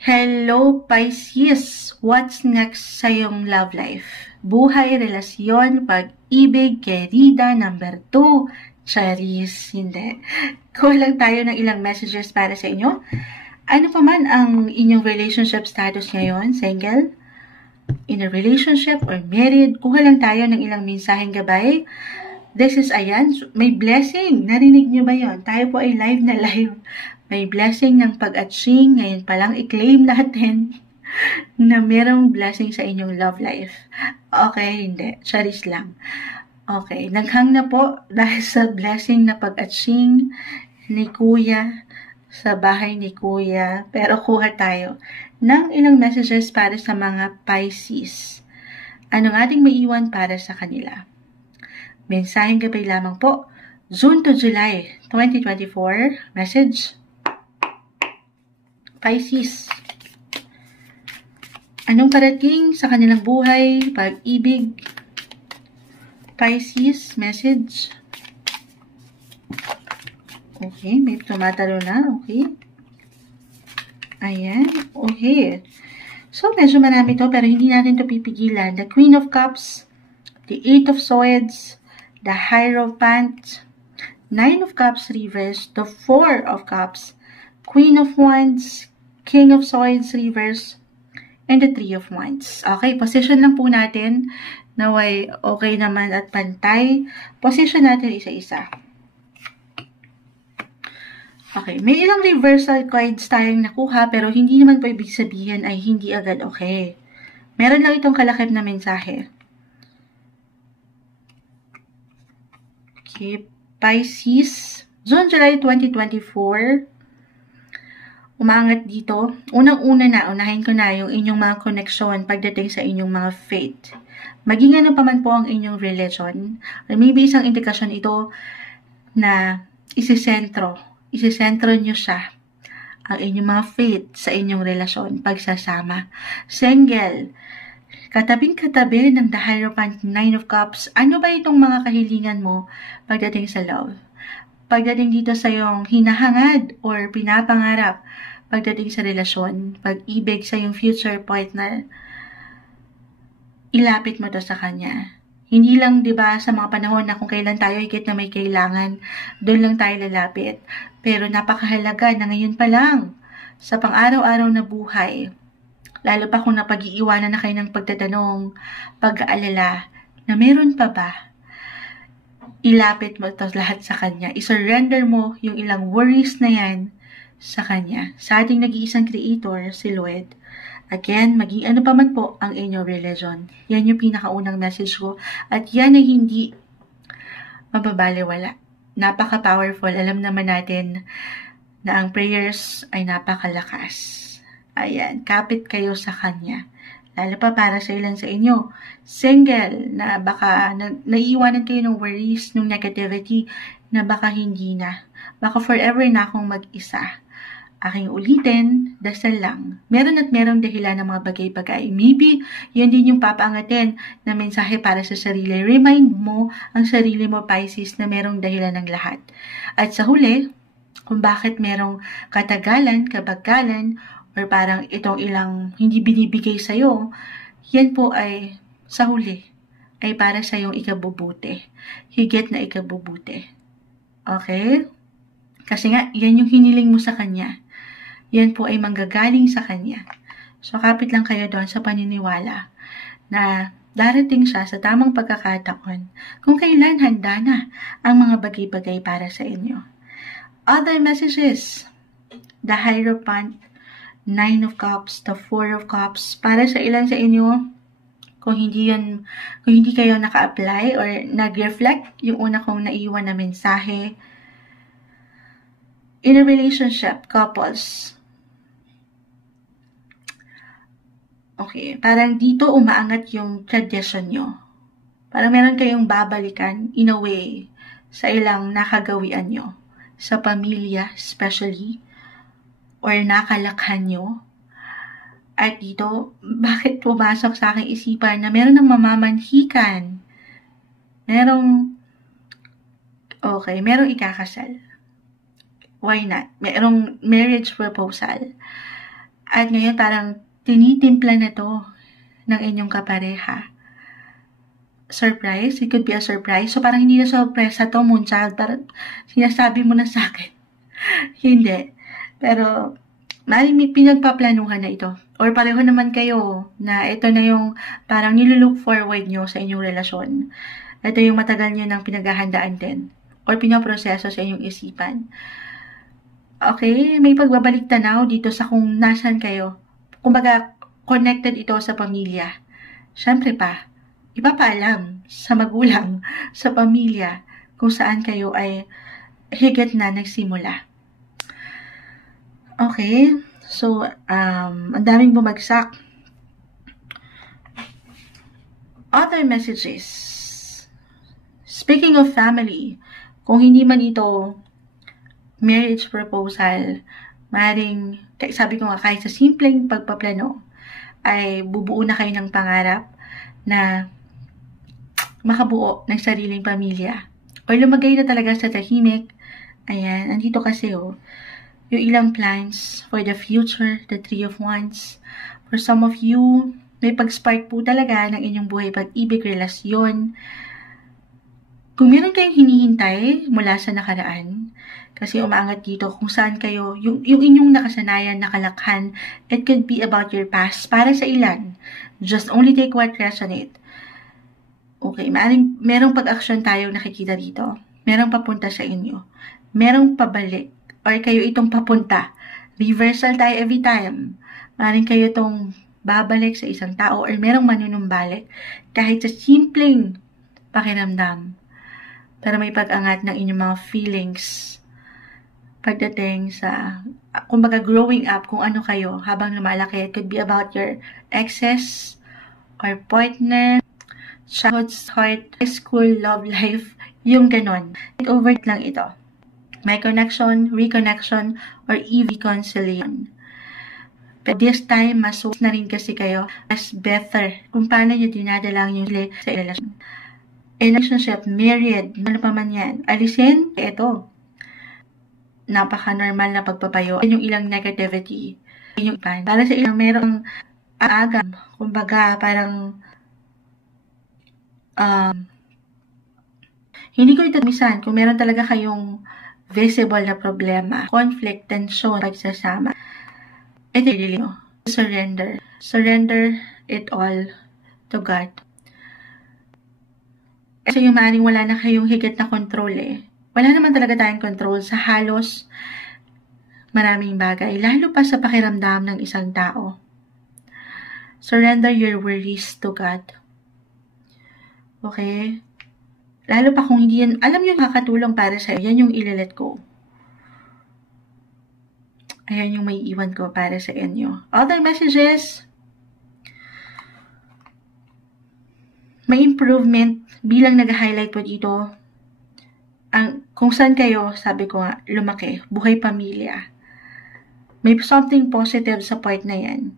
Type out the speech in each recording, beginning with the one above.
Hello, Pisces! What's next sa iyong love life? Buhay, relasyon, pag-ibig, kerida, number 2. Charis, hindi. Kulang tayo ng ilang messages para sa inyo. Ano pa man ang inyong relationship status ngayon, single, in a relationship, or married, kuha lang tayo ng ilang mensaheng gabay. This is, ayan, may blessing. Narinig nyo ba yon? Tayo po ay live na live. May blessing ng pag-atching. Ngayon palang i-claim natin na merong blessing sa inyong love life. Okay, hindi. Charis lang. Okay, naghang na po dahil sa blessing na pag-atching ni Kuya sa bahay ni Kuya. Pero kuha tayo ng ilang messages para sa mga Pisces. Anong ating maiwan para sa kanila? Mensaheng gabay lamang po. June to July 2024. Message. Pisces. Anong parating sa kanilang buhay, pag-ibig? Pisces, message. Okay, may tumatalo na. Okay. Ayan. Okay. So, medyo marami to, pero hindi natin to pipigilan. The Queen of Cups, the Eight of Swords, the Hierophant, Nine of Cups reverse, the Four of Cups, Queen of Wands, King of Swords reverse, and the Three of Wands. Okay, position lang po natin. Naway okay naman at pantay. Position natin isa-isa. Okay, may ilang reversal cards tayong nakuha pero hindi naman po ibig sabihin ay hindi agad okay. Meron lang itong kalakip na mensahe. Okay, Pisces, June, July 2024. Umangat dito. Unang-una na, unahin ko na yung inyong mga koneksyon pagdating sa inyong mga faith. Maging ano pa man po ang inyong religion, or maybe isang indikasyon ito na isisentro nyo siya, ang inyong mga faith sa inyong relasyon, pagsasama. Single, katabing-katabi ng The Hierophant, Nine of Cups, ano ba itong mga kahilingan mo pagdating sa love? Pagdating dito sa iyong hinahangad or pinapangarap, pagdating sa relasyon, pag-ibig sa iyong future partner, ilapit mo to sa kanya. Hindi lang, di ba, sa mga panahon na kung kailan tayo higit na may kailangan, doon lang tayo lalapit. Pero napakahalaga na ngayon pa lang, sa pang-araw-araw na buhay, lalo pa kung napag-iiwanan na kayo ng pagtatanong, pag-aalala, na meron pa ba? Ilapit mo ito lahat sa kanya. I-surrender mo yung ilang worries na yan sa kanya. Sa ating nag-iisang creator, si Lloyd. Again, maging ano pa man po ang inyong religion. Yan yung pinakaunang message ko. At yan ay hindi mababaliwala. Napaka-powerful. Alam naman natin na ang prayers ay napakalakas. Ayan, kapit kayo sa kanya. Lalo pa para sa ilan sa inyo. Single, na baka naiiwanan kayo ng worries, ng negativity, na baka hindi na. Baka forever na akong mag-isa. Aking ulitin, dasal lang. Meron at merong dahilan ng mga bagay-bagay. Maybe, yun din yung papaangatin na mensahe para sa sarili. Remind mo ang sarili mo, Pisces, na merong dahilan ng lahat. At sa huli, kung bakit merong katagalan, kabagalan, or parang itong ilang hindi binibigay sa'yo, yan po ay sa huli, ay para sa iyong ikabubuti. Higit na ikabubuti. Okay? Kasi nga, yan yung hiniling mo sa kanya. Yan po ay manggagaling sa kanya. So, kapit lang kayo doon sa paniniwala na darating siya sa tamang pagkakataon kung kailan handa na ang mga bagay-bagay para sa inyo. Other messages. The Hierophant, Nine of Cups, the Four of Cups. Para sa ilan sa inyo, kung hindi kayo naka-apply or nag-reflect yung una kong naiwan na mensahe, in a relationship, couples. Okay, parang dito umaangat yung tradition nyo. Parang meron kayong babalikan, in a way, sa ilang nakagawian nyo. Sa pamilya, especially, or nakalakhan nyo. At dito, bakit pumasok sa aking isipan na meron ng mamamanhikan? Merong ikakasal. Why not? Merong marriage proposal. At ngayon parang tinitimpla na to ng inyong kapareha. Surprise? It could be a surprise. So parang hindi na surpresa to, Moonchild. Parang sinasabi mo na sa akin. Hindi. Pero maaaring may pinagpaplanuhan na ito. Or pareho naman kayo na ito na yung parang nilulook forward nyo sa inyong relasyon. Ito yung matagal nyo nang pinaghahandaan din. Or pinaproseso sa inyong isipan. Okay, may pagbabalik tanaw dito sa kung nasan kayo. Kumbaga, connected ito sa pamilya. Siyempre pa, ipapaalam sa magulang, sa pamilya, kung saan kayo ay higit na nagsimula. Okay, so, ang daming bumagsak. Other messages. Speaking of family, kung hindi man ito marriage proposal, maring, sabi ko nga, kahit sa simpleng pagpaplano, ay bubuo na kayo ng pangarap na makabuo ng sariling pamilya. O lumagay na talaga sa tahimik. Ayan, andito kasi yung ilang plans for the future, the Three of Wands. For some of you, may pag-spark po talaga ng inyong buhay, pag-ibig, relasyon. Kung meron kayong hinihintay mula sa nakaraan, kasi umaangat dito kung saan kayo, yung inyong nakasanayan, nakalakhan, it could be about your past. Para sa ilan, just only take what resonate. Okay, merong pag-aksyon tayong nakikita dito. Merong papunta sa inyo. Merong pabalik. Or kayo itong papunta. Reversal tayo every time. Maaaring kayo itong babalik sa isang tao or merong manunumbalik kahit sa simpleng pakiramdam. Pero may pag-angat ng inyong mga feelings pagdating sa, kumbaga growing up, kung ano kayo habang lumalaki. It could be about your exes or partner, childhood start, high school, love life, yung ganon. Over lang ito. May connection, reconnection, or reconciliation. But this time, mas na rin kasi kayo, mas better kung paano nyo dinadala yung sa relasyon. Relationship, married, ano pa man yan, alisin, ito. Napaka-normal na pagpapayo. Yung ilang negativity. Yung ipan. Para sa ilang merong agam. Kumbaga, parang hindi ko ito misan kung meron talaga kayong visible na problema, conflict, tension, pagsasama. Ito yung surrender. Surrender it all to God. Kasi yung maaaring wala na kayong higit na control eh. Wala naman talaga tayong control sa halos maraming bagay, lalo pa sa pakiramdam ng isang tao. Surrender your worries to God. Okay? Lalo pa kung hindi yan, alam nyo nakakatulong para sa'yo, yan yung ilalet ko. Ayan yung may iwan ko para sa inyo. Other messages, may improvement bilang nag-highlight po dito. Kung saan kayo, sabi ko nga, lumaki, buhay pamilya. May something positive sa part na yan.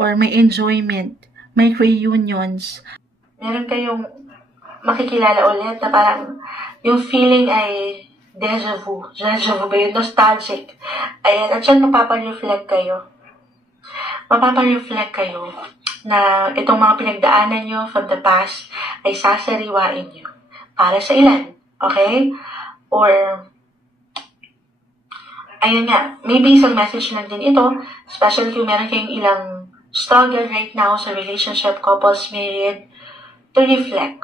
Or may enjoyment, may reunions. Meron kayong makikilala ulit na parang yung feeling ay deja vu. Deja vu ba yun? Nostalgic. Ayan, at yan mapapareflect kayo. Mapapareflect kayo na itong mga pinagdaanan nyo from the past ay sasariwain nyo. Para sa ilan. Okay? Or, ayun nga, maybe isang message lang din ito, especially kung meron kayong ilang struggle right now sa relationship, couples, married, to reflect.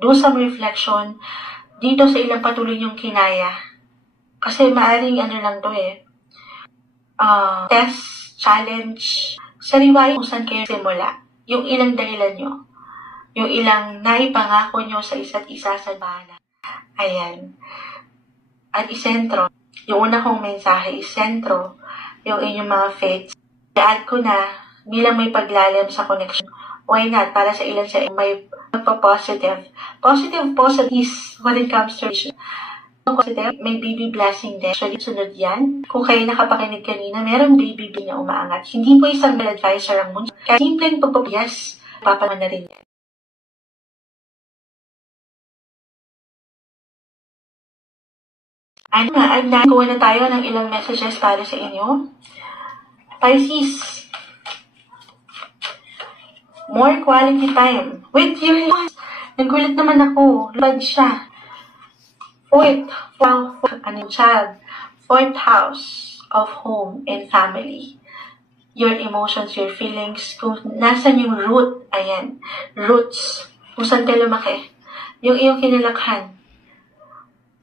Do some reflection dito sa ilang patuloy yung kinaya. Kasi maaring ano lang to eh, test, challenge, sariwain kung saan kayo simula. Yung ilang dahilan nyo. Yung ilang naipangako nyo sa isa't isa sa bana. Ayan. At isentro, yung una kong mensahe, isentro yung inyong mga faiths. I-add ko na bilang may paglalim sa connection. Why not? Para sa ilan sa may magpa-positive. Positive po sa this when it comes to relationship. Positive, may baby blessing din. Actually, sunod yan. Kung kayo nakapakinig kanina, merong baby na umaangat. Hindi po isang advisor ang mundo. Kaya simpleng pagpapiyas, papaman na rin yan. Ano nga, nagawa na tayo ng ilang messages para sa inyo. Pisces, more quality time with your loss. Nagulat naman ako. Lubad siya. Fourth child. Fourth house of home and family. Your emotions, your feelings, kung nasan yung root, ayan, roots, kung saan ka lumaki, yung iyong kinalakhan,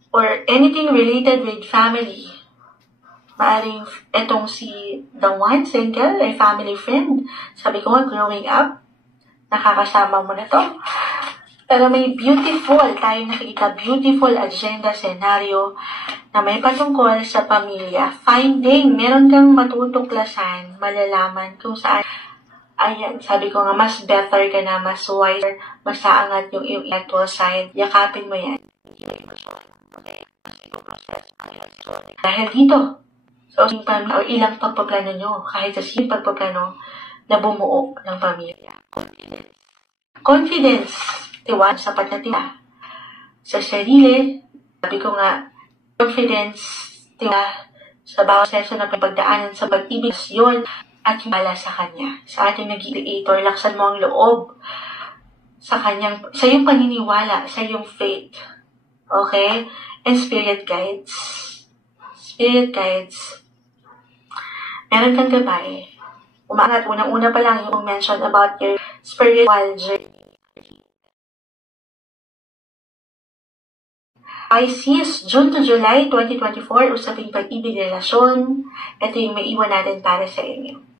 or anything related with family. Maaring etong si the one, single, a family friend. Sabi ko nga, growing up, nakakasama mo na to. Pero may beautiful, tayong nakikita, beautiful agenda, scenario, na may patungkol sa pamilya. Finding, meron kang matutuklasan, malalaman kung saan, ayan, sabi ko nga, mas better ka na, mas wiser, mas aangat yung intellectual side. Yakapin mo yan. Dahil dito, so, o ilang pagpaplano nyo, kahit sa simple pagpaplano, na bumuo ng pamilya. Confidence, tiwala, sapat na tiwala. Sa sarili, sabi ko nga, confidence, tiwala, sa bawat seso na pagdaanan sa pag-ibig, yun, at himala sa Kanya. Sa ating nag-creator, laksan mo ang loob sa Kanyang, sa iyong paniniwala, sa iyong faith. Okay? And spirit guides. Spirit guides. Meron kang gabay. Umaangat, unang-una pa lang yung mention about your spiritual journey. Pisces, June to July 2024, usaping pag-ibig, relasyon. Ito yung may iwan natin para sa inyo.